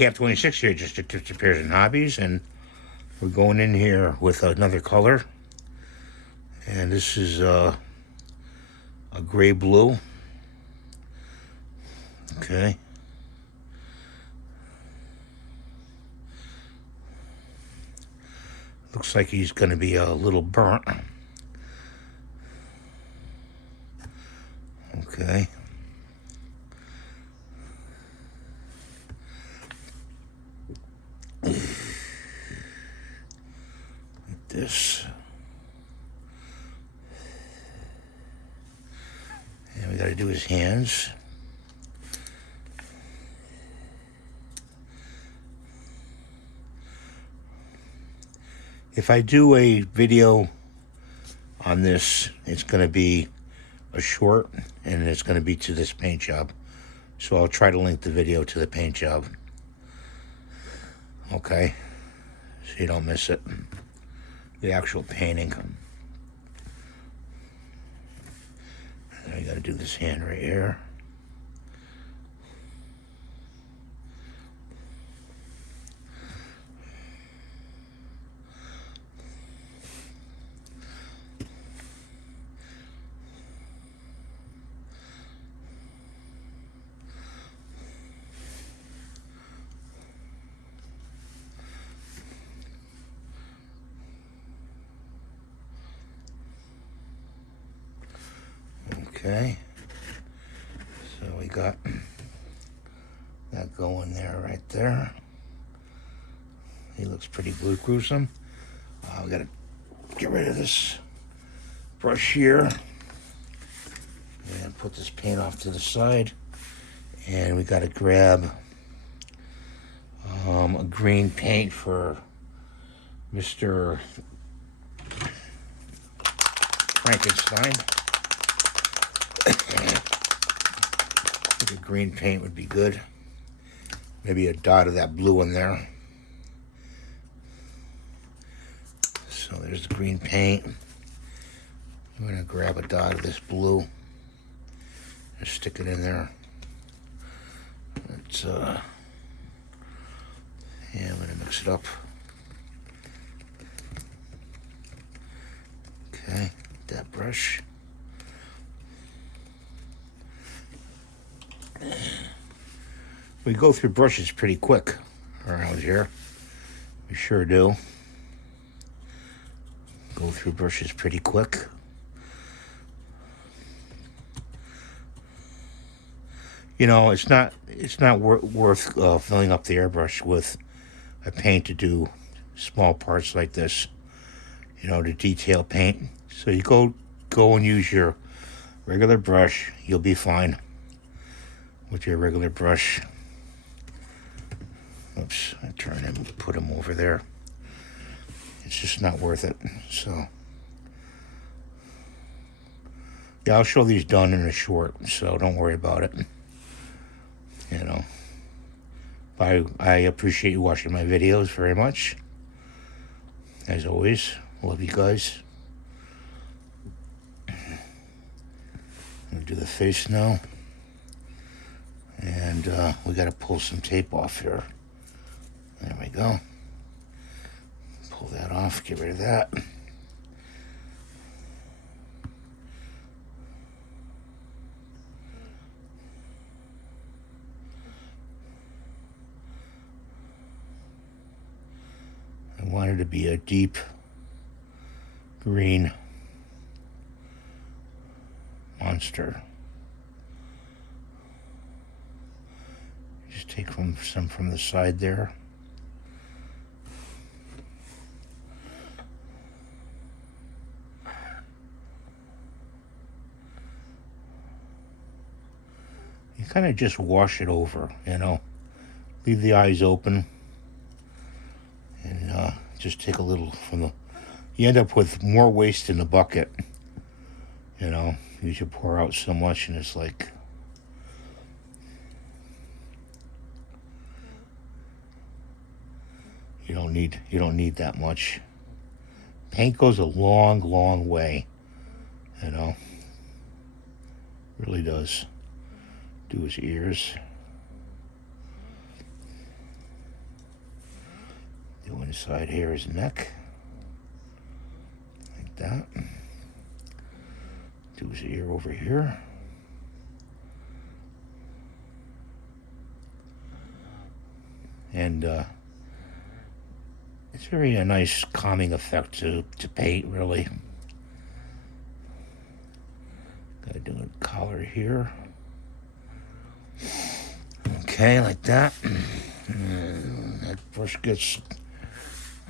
Camp 26 here, just tips, repairs, and hobbies, and we're going in here with another color, and this is a gray blue. Okay. Looks like he's going to be a little burnt. Okay. Like this. And we got to do his hands. If I do a video on this, it's going to be a short, and it's going to be to this paint job. So I'll try to link the video to the paint job. Okay, so you don't miss it. The actual painting. And I got to do this hand right here. Okay, so we got that going there, right there. He looks pretty blue gruesome. We gotta get rid of this brush here and put this paint off to the side. And we gotta grab a green paint for Mr. Frankenstein. I think a green paint would be good. Maybe a dot of that blue in there. So there's the green paint. I'm going to grab a dot of this blue and stick it in there. It's yeah, I'm going to mix it up. Okay, that brush. We go through brushes pretty quick around here. We sure do. Go through brushes pretty quick. You know, it's not worth filling up the airbrush with a paint to do small parts like this. You know, to detail paint. So you go and use your regular brush. You'll be fine with your regular brush. Oops, I turn him and put him over there. It's just not worth it. So yeah, I'll show these done in a short, so don't worry about it. You know, I appreciate you watching my videos very much. As always, love you guys. I'm gonna do the face now. And we got to pull some tape off here. There we go. Pull that off, get rid of that. I want it to be a deep green monster. Just take some from the side there. You kind of just wash it over, you know. Leave the eyes open. And just take a little from the... You end up with more waste in the bucket. You know, you should pour out so much and it's like... You don't need that much. Paint goes a long way, you know. Really does. Do his ears. Inside here is neck. Like that. Do his ear over here. And it's very a nice calming effect to paint, really. Gotta do a collar here. Okay, like that. And that brush gets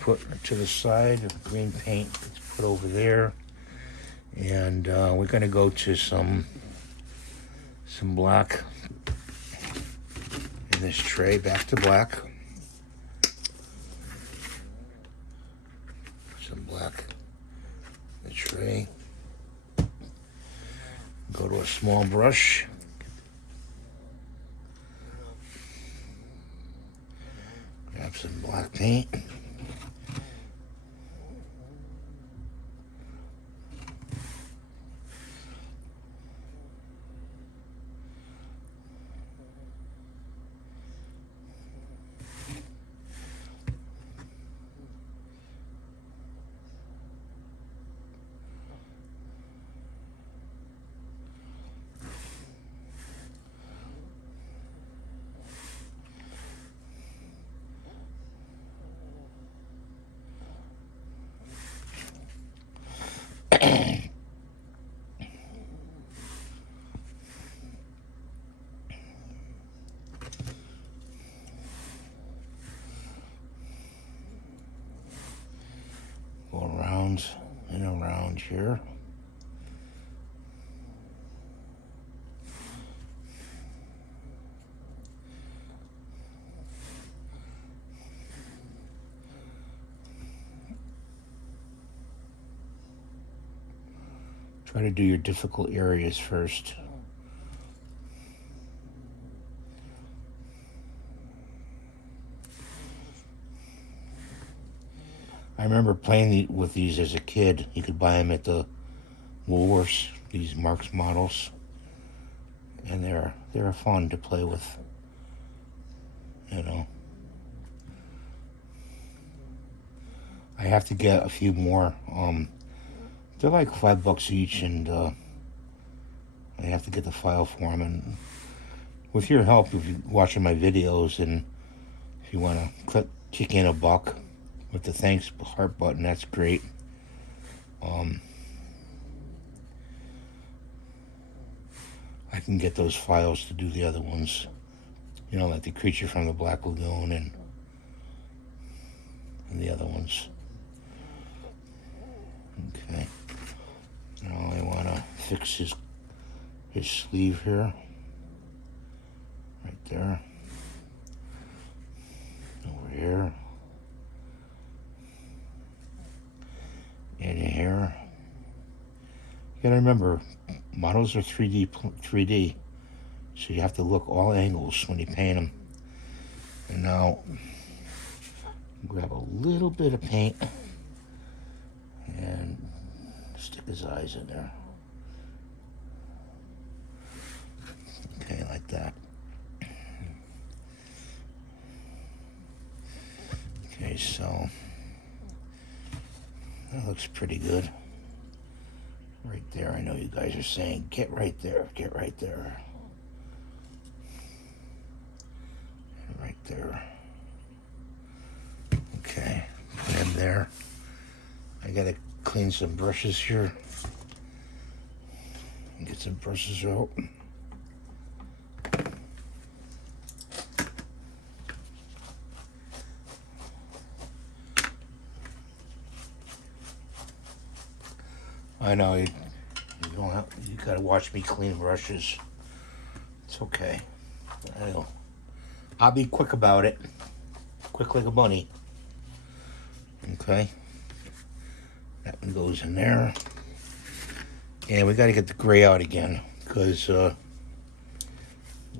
put to the side. Green paint gets put over there. And we're gonna go to some black in this tray, back to black. Some black in the tray. Go to a small brush. Grab some black paint. Go around and around here. Try to do your difficult areas first. I remember playing with these as a kid. You could buy them at the Woolworths, these Marx models. And they're fun to play with, you know. I have to get a few more. They're like $5 each, and I have to get the file for them. And with your help, if you're watching my videos, and if you want to kick in $1 with the thanks heart button, that's great. I can get those files to do the other ones, you know, like the Creature from the Black Lagoon and the other ones. Okay. Now I want to fix his sleeve here, right there, over here, in here. You gotta remember, models are 3D, so you have to look all angles when you paint them. And now, grab a little bit of paint and stick his eyes in there. Okay, like that. Okay, so that looks pretty good. Right there, I know you guys are saying, get right there, get right there. Right there. Okay, and there. I gotta clean some brushes here. Get some brushes out. I know you don't have. You gotta watch me clean brushes. It's okay. I'll be quick about it. Quick like a bunny. Okay. That one goes in there. And we got to get the gray out again, because I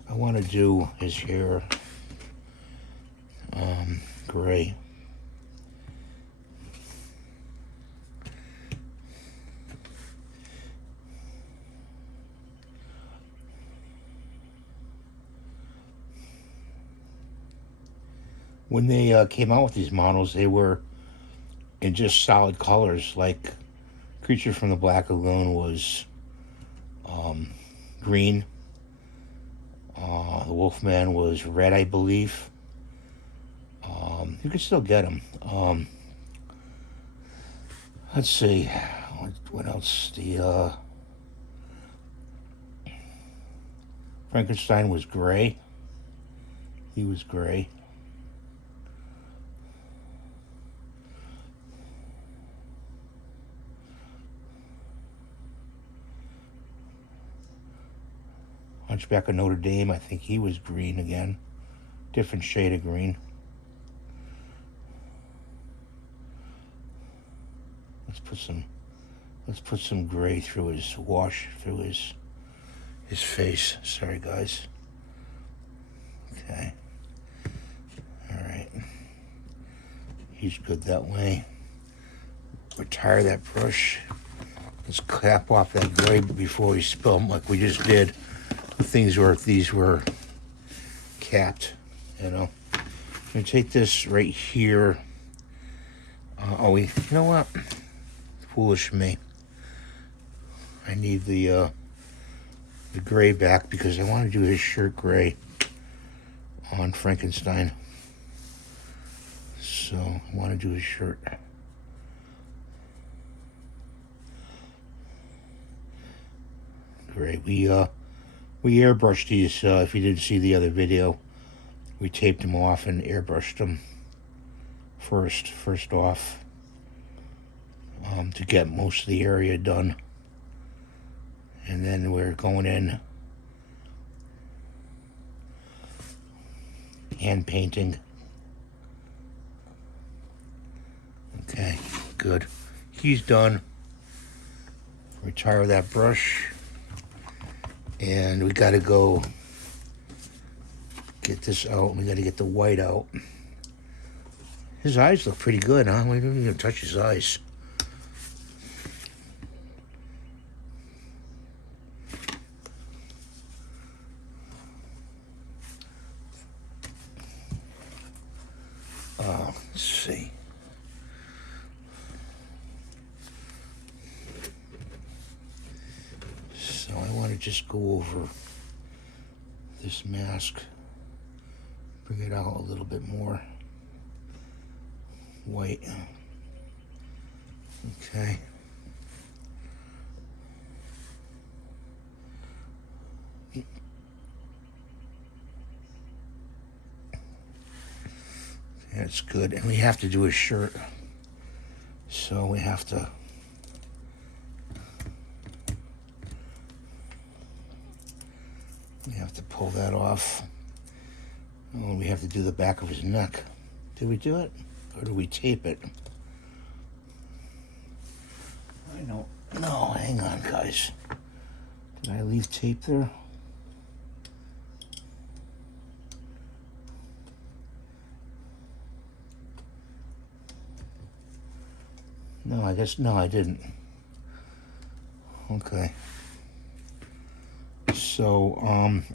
want to do his hair gray. when they came out with these models, they were in just solid colors. Like Creature from the Black Lagoon was green. The Wolfman was red, I believe. You can still get them. Let's see, what else? The Frankenstein was gray. He was gray. Hunchback of Notre Dame, I think he was green again. Different shade of green. Let's put some gray through his his face. Sorry guys. Okay. Alright. He's good that way. Retire that brush. Let's cap off that gray before we spill them like we just did. These were capped, you know. I'm gonna take this right here. You know what? Foolish me. I need the gray back because I want to do his shirt gray on Frankenstein. So I want to do his shirt. Gray. We airbrushed these, if you didn't see the other video. We taped them off and airbrushed them first off, to get most of the area done. And then we're going in hand painting. Okay, good. He's done. Retire that brush. And we got to go get this out. We got to get the white out. His eyes look pretty good, huh? We didn't even touch his eyes. Let's see. So I want to just go over this mask, bring it out a little bit more white. Okay. That's good. And we have to do a shirt. So we have to pull that off. Oh, we have to do the back of his neck. Did we do it? Or do we tape it? I don't know. Hang on, guys. Did I leave tape there? No, I guess, no, I didn't. Okay. So,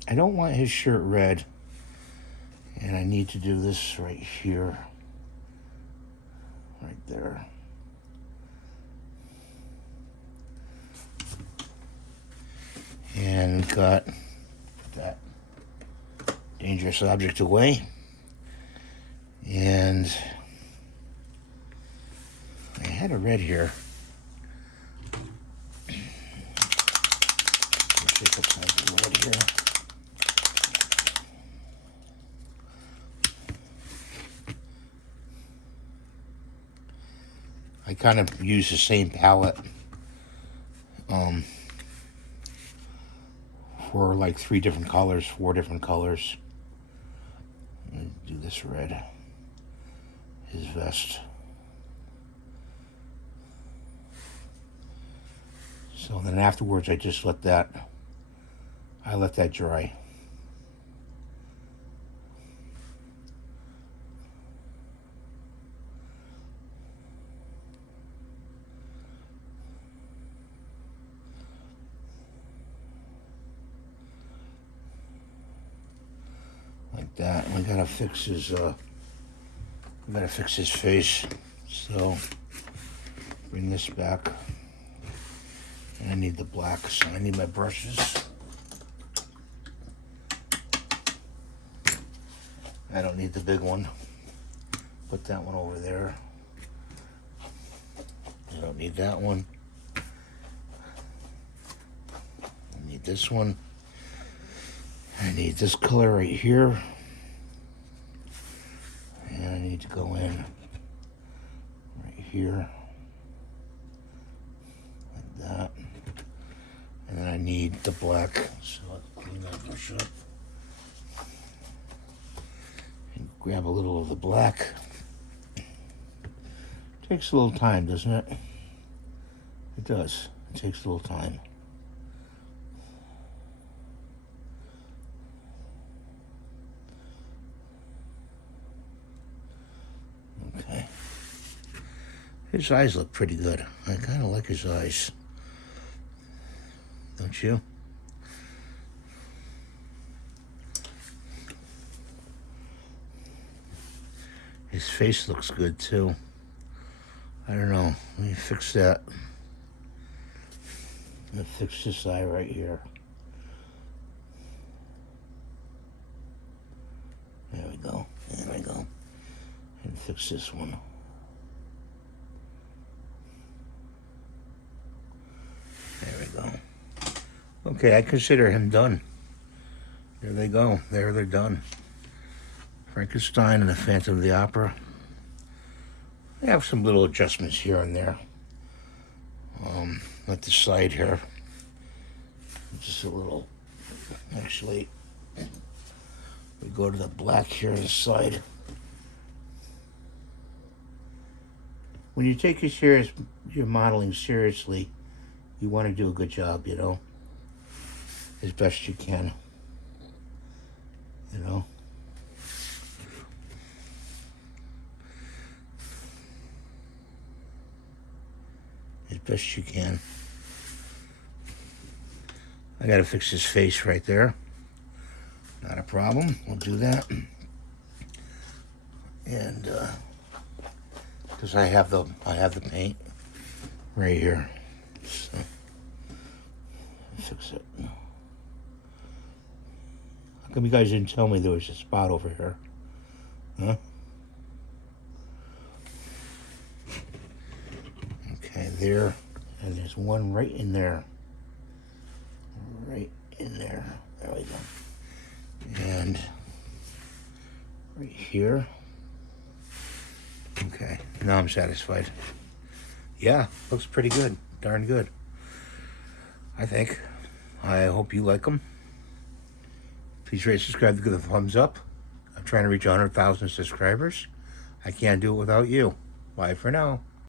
I don't want his shirt red. And I need to do this right here. Right there. And got that dangerous object away. And I had a red here. Red here. I kind of use the same palette for like 4 different colors. Let me do this red. His vest. So then afterwards I just let that dry. Like that. We gotta fix his I gotta fix his face. So bring this back. And I need the black, so I need my brushes. I don't need the big one. Put that one over there. I don't need that one. I need this one. I need this color right here. And I need to go in right here. Like that. And then I need the black. So let's clean that brush up. And grab a little of the black. Takes a little time, doesn't it? It does. It takes a little time. Okay. His eyes look pretty good. I kind of like his eyes. Don't you? His face looks good too. I don't know. Let me fix that. Let me fix this eye right here. There we go. There we go. And fix this one. There we go. Okay, I consider him done. There they go. There they're done. Frankenstein and the Phantom of the Opera. I have some little adjustments here and there. At the side here. Just a little. Actually, we go to the black here on the side. When you take your modeling seriously, you want to do a good job, you know, as best you can, you know. As best you can. I gotta fix his face right there. Not a problem. We'll do that. And because I have the paint right here. So fix it. How come you guys didn't tell me there was a spot over here? Huh? Okay, there. And there's one right in there. Right in there. There we go. And right here. Okay, now I'm satisfied. Yeah, looks pretty good. Darn good. I think. I hope you like them. Please rate, subscribe, give a thumbs up. I'm trying to reach 100,000 subscribers. I can't do it without you. Bye for now.